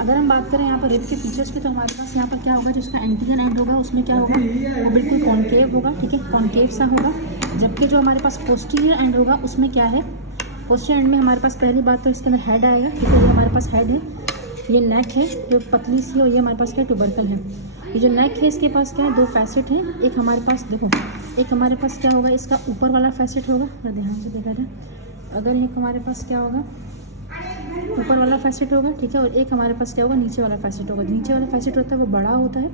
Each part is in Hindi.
अगर हम बात करें यहाँ पर रिब के फीचर्स की, तो हमारे पास यहाँ पर क्या होगा, जो इसका एंटीरियर एंड होगा उसमें क्या होगा, वो बिल्कुल कॉन्केव होगा, ठीक है, कॉन्केव सा होगा। जबकि जो हमारे पास पोस्टीरियर एंड होगा उसमें क्या है, पोस्टीरियर एंड में हमारे पास पहली बात तो इसके अंदर हेड आएगा, ठीक है, ये हमारे पास हेड है, ये नेक है जो पतली सी, और ये हमारे पास क्या ट्यूबरकल है। ये जो नेक है इसके पास क्या है, 2 फैसेट हैं। एक हमारे पास देखो, एक हमारे पास क्या होगा, इसका ऊपर वाला फैसेट होगा, अगर ध्यान से देखा जाए, अगर एक हमारे पास क्या होगा, ऊपर वाला फैसेट होगा, ठीक है, और एक हमारे पास क्या होगा, नीचे वाला फैसेट होगा। नीचे वाला फैसेट होता है वो बड़ा होता है।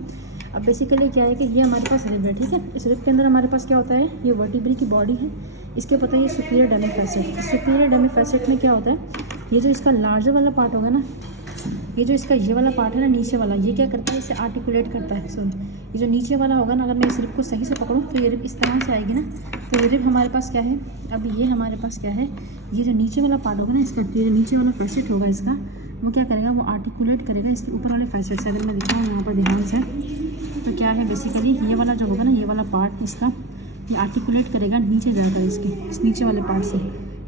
अब बेसिकली क्या है कि ये हमारे पास रिब है, ठीक है, इस रिब के अंदर हमारे पास क्या होता है, ये वर्टिब्री की बॉडी है, इसके पता है ये superior Demi facet. Superior Demi facet में क्या होता है, ये जो इसका लार्जर वाला पार्ट होगा ना, ये जो इसका ये वाला पार्ट है ना नीचे वाला, ये क्या करता है, इसे आर्टिकुलेट करता है। सॉरी, ये जो नीचे वाला होगा ना, अगर मैं इस रिब को सही से पकड़ूँ तो ये रिब इस तरह से आएगी ना, तो ये रिब हमारे पास क्या है, अब ये हमारे पास क्या है, ये जो नीचे वाला पार्ट होगा ना इसका, ये जो नीचे वाला फैसेट होगा इसका, वो क्या करेगा, वो आर्टिकुलेट करेगा इसके ऊपर वाले फैसेट से। अगर मैं दिखाऊँ यहाँ पर ध्यान से, तो क्या है बेसिकली ये वाला जो होगा ना, ये वाला पार्ट इसका, ये आर्टिकुलेट करेगा नीचे जाएगा इसके, इस नीचे वाले पार्ट से।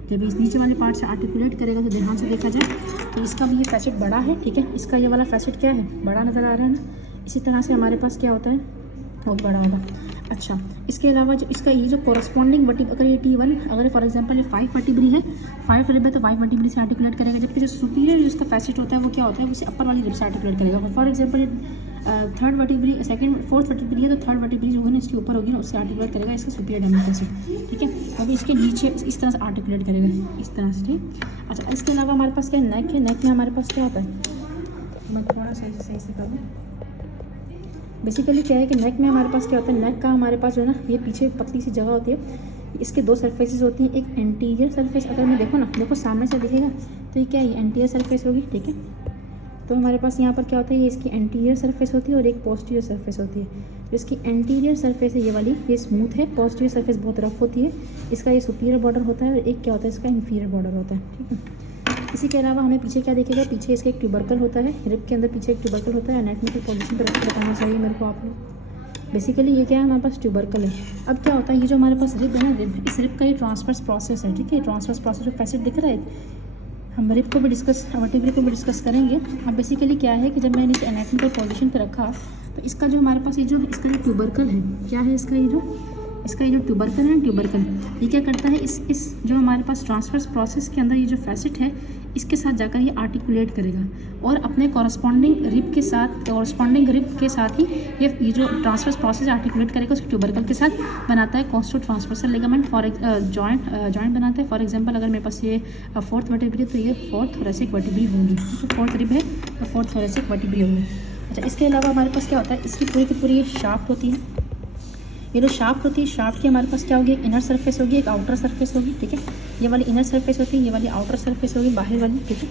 जब इस नीचे वाले पार्ट से आर्टिकुलेट करेगा तो ध्यान से देखा जाए तो इसका भी ये फैसेट बड़ा है, ठीक है, इसका ये वाला फैसेट क्या है, बड़ा नज़र आ रहा है ना। इसी तरह से हमारे पास क्या होता है, बहुत बड़ा होगा। अच्छा, इसके अलावा जो इसका ये जो कोरस्पॉन्डिंग वर्टिब्री, अगर ये T1, अगर फॉर एग्जांपल ये 5 वर्टिब्री है, 5 रिब है तो 5 वर्टिब्री से आर्टिकुलेट करेगा। जबकि जो सुपीरियर जो इसका फैसेट होता है वो क्या होता है, उसे अपर वाली रिब से आर्टिकुलेट करेगा। For example 3rd vertebrae, 4th vertebrae है तो 3rd वर्टिब्री जो है ना इसके ऊपर होगी ना, उससे आर्टिकुलेट करेगा इसका सुपीरियर डेमी फैसेट, ठीक है। अभी इसके नीचे इस तरह से आर्टिकुलेट करेगा, इस तरह से, ठीक। अच्छा, इसके अलावा हमारे पास क्या नेक है, नेक में हमारे पास क्या होता है, मैं थोड़ा सा सही से करूँ। बेसिकली क्या है कि नेक में हमारे पास क्या होता है, नेक का हमारे पास जो है ना, ये पीछे पतली सी जगह होती है, इसके 2 सरफेसेस होती हैं। एक एंटीरियर सरफेस, अगर मैं देखो ना, देखो सामने से दिखेगा तो ये क्या है, एंटीरियर सरफेस होगी, ठीक है। तो हमारे पास यहाँ पर क्या होता है, ये इसकी एंटीरियर सरफेस होती है और एक पोस्टीरियर सरफेस होती है। जो इसकी एंटीरियर सरफेस है ये वाली, ये स्मूथ है, पोस्टीरियर सरफेस बहुत रफ होती है। इसका ये सुपीरियर बॉर्डर होता है और एक क्या होता है, इसका इंफीरियर बॉर्डर होता है, ठीक है। इसी के अलावा हमें पीछे क्या दिखेगा, पीछे इसके एक ट्यूबरकल होता है, रिब के अंदर पीछे एक ट्यूबरकल होता है। एनाटॉमी की पोजीशन पर बताना चाहिए मेरे को आप लोग। बेसिकली ये क्या है, हमारे पास ट्यूबरकल है। अब क्या होता है, ये जो हमारे पास रिब है ना, रिब, इस रिब का ये ट्रांसफर्स प्रोसेस है, ठीक है। ट्रांसफर्स प्रोसेस जो फैसेट दिख रहा है, हम रिब को भी डिस्कस, वर्टिब्री को भी डिस्कस करेंगे। अब बेसिकली क्या है कि जब मैंने इसे एनाटॉमिकल पोजीशन पर रखा तो इसका जो हमारे पास ये जो इसका जो ट्यूबरकल है, क्या है इसका, ये जो ट्यूबरकल है, ट्यूबरकल ये क्या करता है, इस जो हमारे पास ट्रांसफर्स प्रोसेस के अंदर ये जो फैसेट है इसके साथ जाकर ये आर्टिकुलेट करेगा और अपने कॉरस्पॉन्डिंग रिब के साथ ही ये जो ट्रांसफर्स प्रोसेस आर्टिकुलेट करेगा उसके ट्यूबरकल के साथ बनाता है कॉस्टो ट्रांसवर्सल लिगामेंट, फॉर जॉइंट बनाता है। फॉर एग्जांपल अगर मेरे पास ये 4th वर्टिब्री तो ये 4th थोरेसिक वर्टिब्री होगी, ठीक है। 4th रिब है तो 4th थोरेसिक वर्टिब्री होगी। अच्छा, इसके अलावा हमारे पास क्या होता है, इसकी पूरी की पूरी शाफ्ट होती है। ये जो शाफ्ट होती है, शाफ्ट की हमारे पास क्या होगी, एक इनर सरफेस होगी, एक आउटर सरफेस होगी, ठीक है। ये वाली इनर सरफेस होती है, ये वाली आउटर सरफेस होगी, बाहर वाली, ठीक है।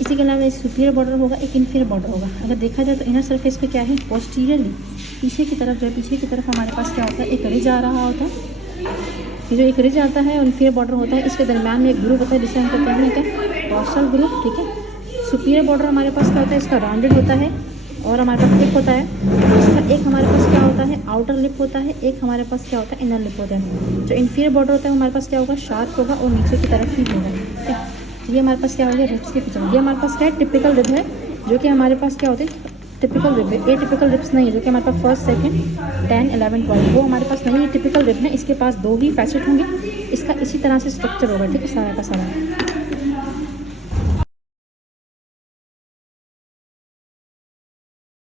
इसी के अलावा एक सुपीरियर बॉर्डर होगा, एक इन्फीरियर बॉर्डर होगा। अगर देखा जाए तो इनर सरफेस पे क्या है, पोस्टीरियरली पीछे की तरफ, जो है पीछे की तरफ हमारे पास क्या होता है, एक रिज आ रहा होता है। ये जो एक रिज आता है और इन्फीरियर बॉर्डर होता है, इसके दरमियान में एक ग्रुप होता है जिसे हम कहते हैं क्या, डॉर्सल ग्रुप, ठीक है। सुपीरियर बॉर्डर हमारे पास क्या होता है, इसका राउंडेड होता है और हमारे पास लिप होता है। इसका एक हमारे पास क्या होता है, आउटर लिप होता है, एक हमारे पास क्या होता है, इनर लिप होता है। जो इन्फीरियर बॉर्डर होता है हमारे पास क्या होगा, शार्प होगा और नीचे की तरफ ही होगा, ठीक है। ये हमारे पास क्या हो गया, रिब्स के फीचर। ये हमारे पास क्या है, टिपिकल रिब है, जो कि हमारे पास क्या होते हैं, टिपिकल रिब है। ए टिपिकल रिब्स नहीं है, जो कि हमारे पास 1st, 2nd, 10, 11, 12 वो हमारे पास नहीं है, टिपिकल रिब है। इसके पास 2 ही फैसेट होंगे, इसका इसी तरह से स्ट्रक्चर होगा, ठीक है, सारा का सारा।